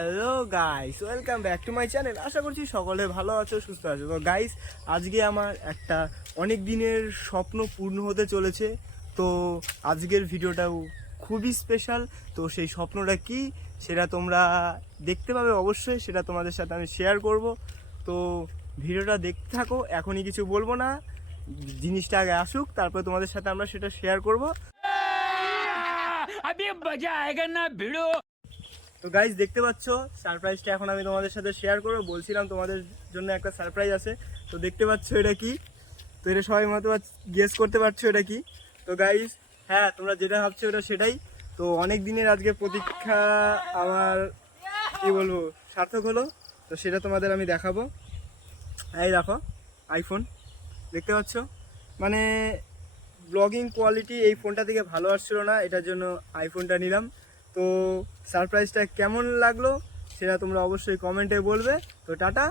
Hello guys, welcome back to my channel. আশা করছি সকলে ভালো আছো, সুস্থ আছো। তো গাইস, আজকে আমার একটা অনেক দিনের স্বপ্ন পূর্ণ হতে চলেছে। তো আজকের ভিডিওটাও খুবই স্পেশাল। তো সেই স্বপ্নটা কি সেটা তোমরা দেখতে পাবে অবশ্যই, সেটা তোমাদের সাথে আমি শেয়ার করব। তো ভিডিওটা দেখতে থাকো, এখনই কিছু বলবো না, জিনিসটা আগে আসুক, তারপরে তোমাদের সাথে আমরা সেটা শেয়ার করব। अभी मजा आएगा ना भिड़ो। তো গাইজ দেখতে পাচ্ছ, সারপ্রাইজটা এখন আমি তোমাদের সাথে শেয়ার করবো। বলছিলাম তোমাদের জন্য একটা সারপ্রাইজ আছে। তো দেখতে পাচ্ছ এটা কি, তো এটা সবাই মতো গেস করতে পারছো এটা কি। তো গাইজ, হ্যাঁ, তোমরা যেটা ভাবছো এটা সেটাই। তো অনেক দিনের আজকে প্রতীক্ষা আমার, কি বলবো, সার্থক হলো। তো সেটা তোমাদের আমি দেখাবো। এই দেখো, আইফোন দেখতে পাচ্ছ। মানে ব্লগিং কোয়ালিটি এই ফোনটা থেকে ভালো আসছিল না, এটার জন্য আইফোনটা নিলাম। তো সারপ্রাইজটা কেমন লাগলো সেটা তোমরা অবশ্যই কমেন্টে বলবে। তো টাটা।